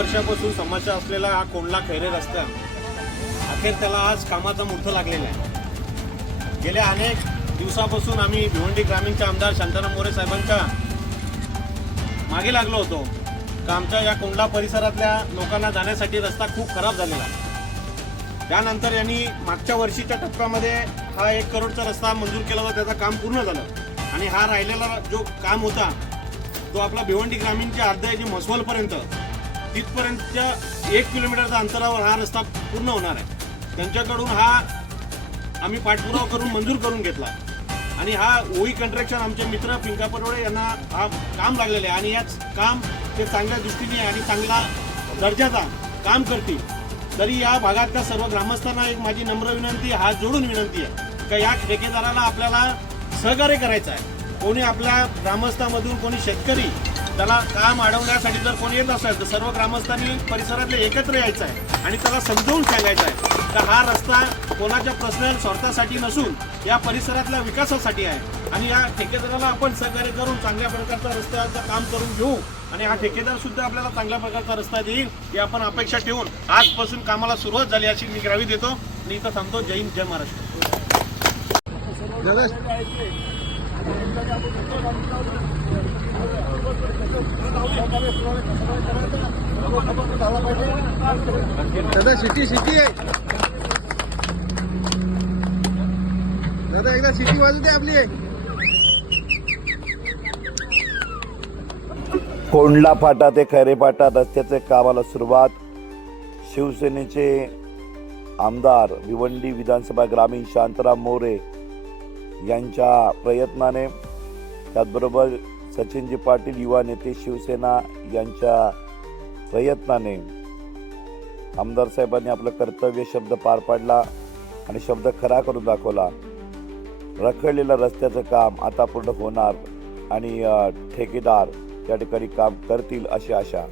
वर्षापासून समस्या असलेला हा कोंडला खैरे रस्ता अखेर त्याला आज कामाचा मुहूर्त लागलेला आहे। गेल्या अनेक दिवसापासून आम्ही भिवंडी ग्रामीणचे आमदार शांताराम मोरे साहेबांच्या मागे लागलो होतो की आमच्या या कोंडला परिसरातल्या लोकांना जाण्यासाठी रस्ता खूप खराब झालेला आहे। त्यानंतर यांनी मागच्या वर्षीच्या टप्प्यामध्ये हा 1 करोडचा रस्ता मंजूर केला होता, त्याचं काम पूर्ण झालं आणि हा राहिलेला जो काम होता तो आपला भिवंडी ग्रामीणच्या अर्ध्याची म्हसवलपर्यंत तिथपर्यंतच्या 1 किलोमीटरच्या अंतरावर हा रस्ता पूर्ण होणार आहे। त्यांच्याकडून हा आम्ही पाठपुरावा करून मंजूर करून घेतला आणि हा ओई कंस्ट्रक्शन आमचे मित्र पिंका परवडे यांना हा काम लागलेले आहे आणि याच काम ते चांगल्या दृष्टीने आणि चांगला दर्जाचा काम करतील। तरी या भागातल्या सर्व ग्रामस्थांना एक माझी नम्र विनंती, हात जोडून विनंती आहे की या ठेकेदाराला आपल्याला सहकार्य करायचं आहे। कोणी आपल्या ग्रामस्थांमधून कोणी शेतकरी त्याला काम अडवण्यासाठी जर कोणी येत असेल तर सर्व ग्रामस्थांनी परिसरातले एकत्र यायचं आहे आणि त्याला समजावून सांगायचं आहे की हा रस्ता कोणाच्या पर्सनल स्वार्थासाठी नसून या परिसरातल्या विकासासाठी आहे आणि या ठेकेदाराला आपण सहकार्य करून चांगल्या प्रकारचा रस्त्याचं काम करून घेऊ आणि हा ठेकेदार सुद्धा आपल्याला चांगल्या प्रकारचा रस्ता देईल ही आपण अपेक्षा ठेवून आजपासून कामाला सुरुवात झाली अशी मी ग्रावी देतो आणि इथं थांबतो। जय हिंद, जय महाराष्ट्र। दादा सिटी आहे दादा, एकदा सिटी वाजू दे आपली। कोंडला फाटा ते खैरे फाटा रस्त्याचे कामाला सुरुवात। शिवसेनेचे आमदार भिवंडी विधानसभा ग्रामीण शांताराम मोरे यांच्या प्रयत्नाने, त्याचबरोबर सचिनजी पाटील युवा नेते शिवसेना यांच्या प्रयत्नाने आमदार साहेबांनी आपलं कर्तव्य शब्द पार पाडला आणि शब्द खरा करून दाखवला। रखडलेलं रस्त्याचं काम आता पूर्ण होणार आणि ठेकेदार त्या ठिकाणी काम करतील अशी आशा